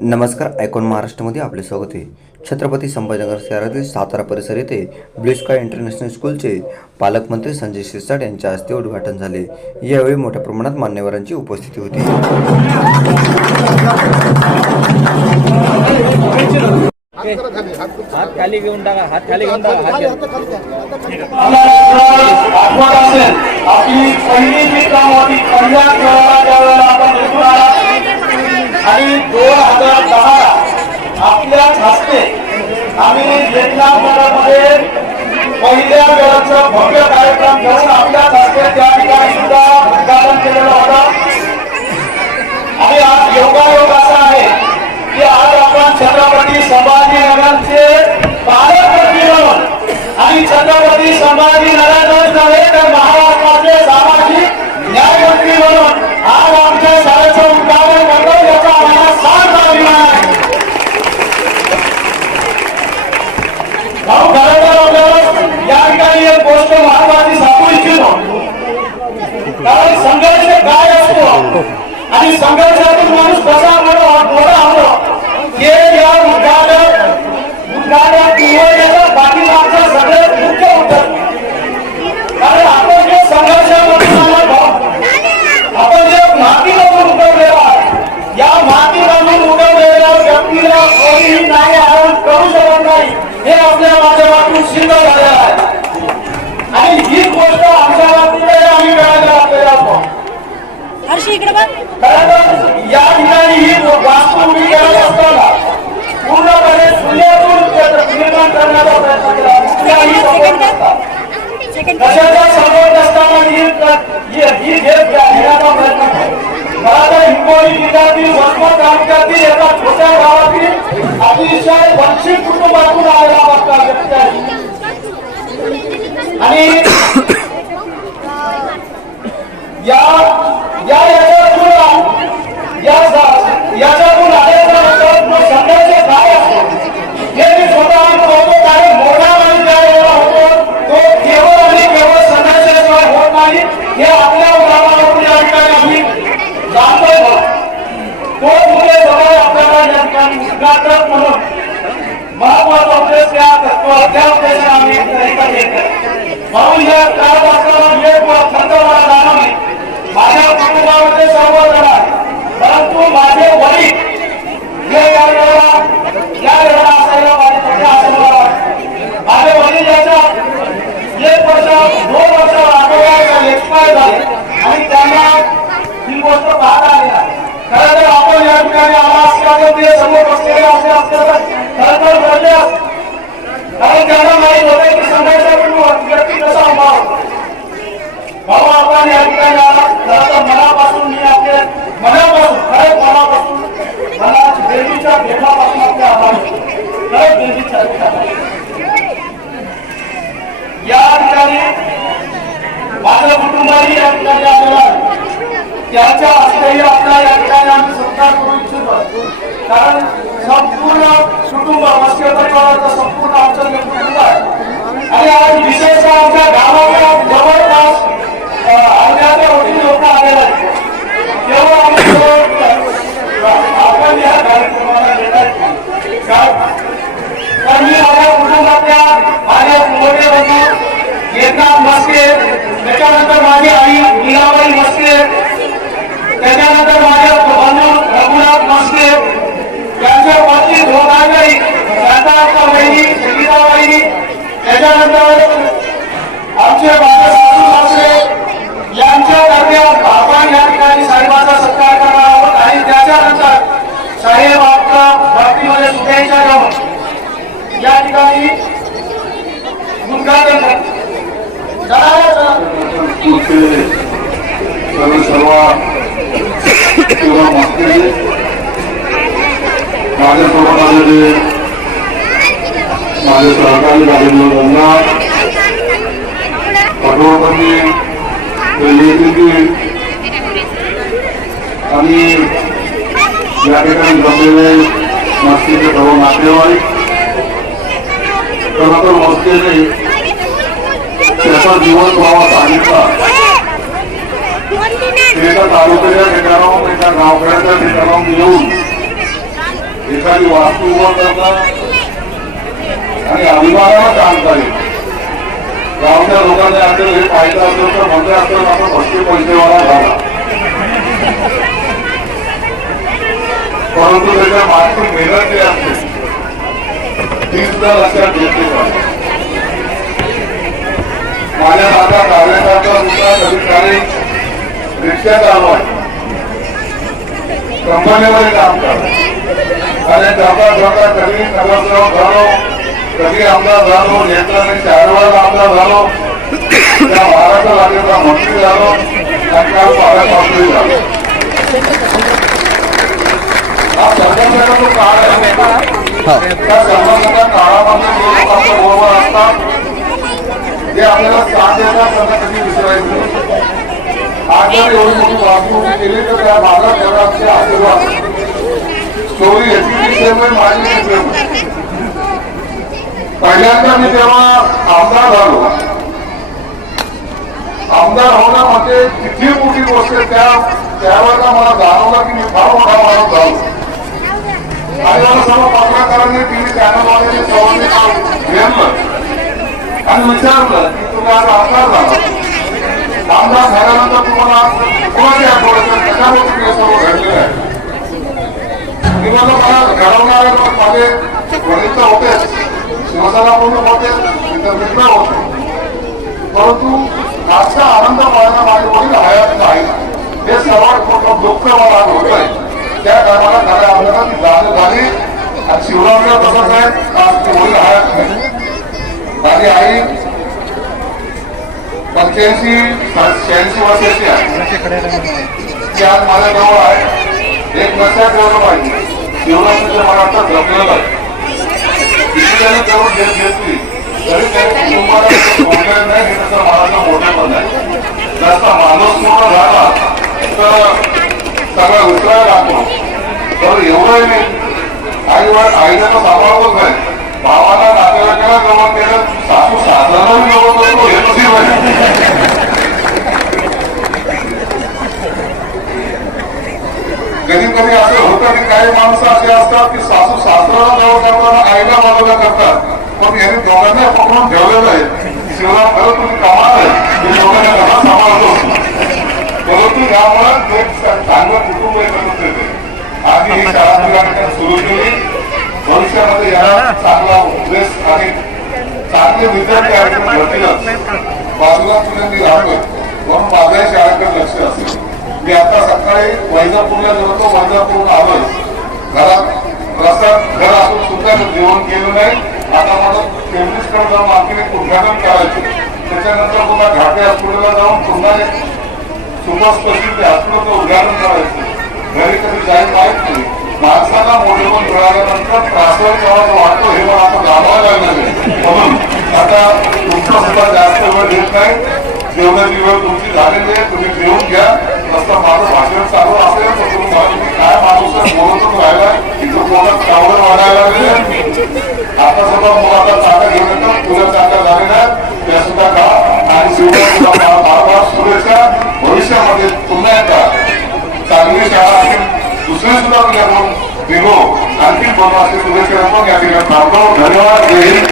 नमस्कार आयकॉन महाराष्ट्रामध्ये आपले स्वागत आहे. छत्रपती संभाजीनगर शहरातील सातारा परिसर येथे ब्लू स्काय इंटरनॅशनल स्कूलचे पालकमंत्री संजय शिरसाट यांच्या हस्ते उद्घाटन झाले. यावेळी मोठ्या प्रमाणात मान्यवरांची उपस्थिती होती. आणि दोन हजार दहा आपल्याच हस्ते आम्ही विetnam पहिल्या वेळाचा भव्य कार्यक्रम घेऊन आपल्याच हस्ते त्या ठिकाणी सुद्धा उद्घाटन केलेलं होतं. आणि आज योगायोग असा आहे की आज आपण छत्रपती संभाजीनगरचे हिंगोली जिल्ह्यातील वसमत तालुक्यातील एका छोट्या गावातील अतिशय वंचित कुटुंबातून आलेला वाटता व्यक्ती आहे आणि या या बसलेले असे कारण त्यांना माहीत होते की संघर्षातून व्यक्ती कसा उभा होतो आपण या ठिकाणी आला. मनापासून मी आपले मनापासून खरंच मनापासून मला देवीच्या भेटापासून आपले आभार खरंच देवीच्या या ठिकाणी माझं कुटुंबही या ठिकाणी आलेलं त्याच्या हस्तेही आपल्या या ठिकाणी आम्ही सत्कार करू इच्छितो. कारण संपूर्ण कुटुंब मस्के परिवाराचा संपूर्ण आमचं जे आहे? आणि आज विशेषतः आमच्या गावाच्या जवळपास अं, वतीने लोक आलेले आहेत. तेव्हा आपण या कार्यक्रमाला भेटायचं तर मी माझ्या कुटुंबातल्या माझ्या मोठे बंधू एकनाथ मस्के त्याच्यानंतर माझी आई मीराबाई मस्के त्याच्यानंतर माझे बंधू रघुनाथ मस्के त्यांच्या पत्नी धोनाबाई शांताराम संगीता सुनीता त्याच्यानंतर आमचे माझे सासू सासरे यांच्या दरम्यान आपण या ठिकाणी साहेबांचा सत्कार करणार आहोत आणि त्याच्यानंतर साहेब आपला भक्तीमध्ये शुभेच्छा देऊन या ठिकाणी उद्घाटन सर्व माझ्यासोबत आलेले माझे सहकारी राजेंद्र गंगा पटोळपती रेल्वेतील आणि या ठिकाणी जमलेले नाशिकचे सर्व नातेवाईक खरं तर मस्केने त्याचा जीवन प्रवास सांगितला एका तालुक्याच्या ठिकाणाहून एका गावकऱ्याच्या ठिकाणाहून येऊन एखादी वास्तू उभं करणं आणि अभिमानानं काम करेल. गावच्या लोकांनी आपल्याला हे पाहिजे असेल तर म्हणजे असेल आपण भक्ती पैसेवाला झाला परंतु त्याच्या मागची मेहनत जी असते ती सुद्धा लक्षात घेतली पाहिजे. माझ्या माझा कार्यकर्ता सुद्धा कधी काही रिक्षा आहे. कंपनीमध्ये काम करत. आणि करता करता कधी नगरसेवक झालो कधी आमदार झालो नेता आणि चार वेळा आमदार झालो. त्या महाराष्ट्र राज्याचा मंत्री झालो. आणि काल पाण्यापासून झालो. हा सर्वसाधारण जो काळ आहे. त्या सर्वसाधारण काळामध्ये जे लोक आपल्या बरोबर असतात ते आपल्याला साथ देतात त्यांना कधी विसरायचं नाही. आज जर एवढी मोठी वाहतूक केली तर त्या भागात जगाचे आशीर्वाद. याची विषयमुळे माझी. पहिल्यांदा मी तेव्हा आमदार झालो. आमदार होणं म्हणजे किती मोठी गोष्ट त्या त्यावेळेला मला जाणवलं की मी फार मोठा माणूस झालो. आणि मला सर्व पत्रकारांनी टीव्ही चॅनलवाल्यांनी सर्वांनी नाव घेतलं आणि विचारलं की तुम्ही आज आमदार झाला. आमदार झाल्यानंतर तुम्हाला कोणाची आठवड्याचं कशावर तुम्ही हे सर्व घडलेलं आहे? तुम्हाला मला घडवणारे माझे वरिष्ठ होते. शिवसेना प्रमुख होते? तर मित्र होते. परंतु आजचा आनंद पाहणं माझे वडील हयात नाही. हे सर्वात मोठं दुःख मला आहे त्या टायमाला खऱ्या आपल्याला ती झाली. आणि शिवरामला तसंच आहे आज ते वडील हयात नाही. माझी आई पंच्याऐंशी शहाऐंशी वर्षाची आहे. ती आज माझ्याजवळ आहे. एक नशा ठेवलं पाहिजे. शिवरामचं मला आता जपलेलं आहे. किती जणी करून घेतली तरी नाही हे मोठे पण नाही माणूस पूर्ण झाला तर सगळं विसरायला लागतो तर एवढंही नाही आई वर आईनं तर सांभाळतच नाही भावाला नातेवाईकाला जवळ केलं सासू सासऱ्यालाही जवळ करतो हे कधी कधी असं? होतं काही माणसं असे असतात की सासू सासऱ्याला जवळ करताना आईला बाजूला करतात. पण यांनी दोघांना पकडून ठेवलेलं आहे. शिवराम खरं तुम्ही कमाल आहे. तुम्ही दोघांना कसा सांभाळतो. परंतु यामुळे एक चांगलं कुटुंब एकत्र येते आणि ही शाळा मुलांनी सुरू केली. भविष्यामध्ये याला चांगला उपदेश आणि चांगले विद्यार्थी आहेत घडतीलच बाजूला तुला मी राहतोय. म्हणून माझ्याही शाळेकडे लक्ष असेल. मी आता सकाळी वैजापूरला गेलो होतो वैजापूर आलोय. घरात रस्त्यात घर असून सुद्धा जेवण केलं नाही. आता मला केंद्रीजकडे जाऊन आणखी एक उद्घाटन करायचं त्याच्यानंतर पुन्हा घाटे हॉस्पिटलला जाऊन पुन्हा एक सुपर स्पेशलिटी हॉस्पिटलचं उद्घाटन करायचं घरी कधी जाईल माहीत नाही. माणसाला मोठेपण मिळाल्यानंतर त्रासवर प्रवास वाटतो हे मला आता जाणवायला लागलं आहे. म्हणून आता तुमचा सुद्धा जास्त वेळ घेत नाही. जेवणाची वेळ तुमची झालेली आहे तुम्ही जेवून घ्या. नसतं माझं भाषण चालू असेल तर तुम्ही काय माणूस बोलतच राहिला इथं वाढायला लागले? आता सुद्धा मुलाचा चाका घेऊन येतो तुझ्या चाका झालेल्या त्या सुद्धा आणि फार फार शुभेच्छा भविष्यामध्ये पुन्हा एकदा चांगली शाळा असेल दुसरी सुद्धा तुझ्याकडून निघो. आणखी दोन वाजता शुभेच्छा या ठिकाणी धन्यवाद.